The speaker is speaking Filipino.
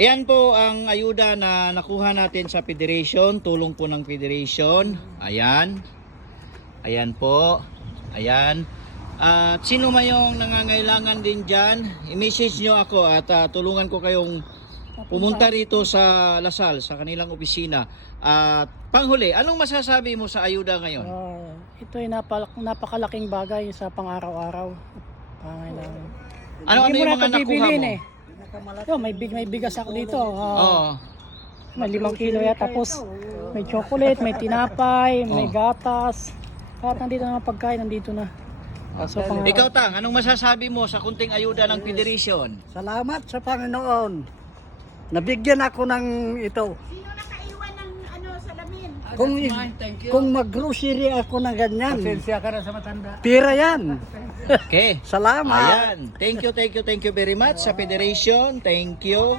Ayan po ang ayuda na nakuha natin sa Federation, tulong po ng Federation. Ayan. Ayan po. Ayan. At sino man yung nangangailangan din dyan, i-message nyo ako at tulungan ko kayong pumunta rito sa Lasal, sa kanilang opisina. At panghuli, anong masasabi mo sa ayuda ngayon? Ito ay napakalaking bagay sa pang-araw-araw. Pangailangan. Ano yung mga nakuha mo? May bigas ako dito. May 5 kilo yata. Tapos may chocolate, may tinapay, may gatas. Lahat nandito na pagkain, nandito na. So, Ikaw Tang, anong masasabi mo sa kunting ayuda ng Federation? Salamat sa Panginoon. Nabigyan ako ng ito. Sino nakaiwan ng salamin? Kung mag-grocery ako ng ganyan, pasensya ka na sa matanda. pira yan. Okay. Salamat. Ayan. Thank you very much sa Federation. Thank you.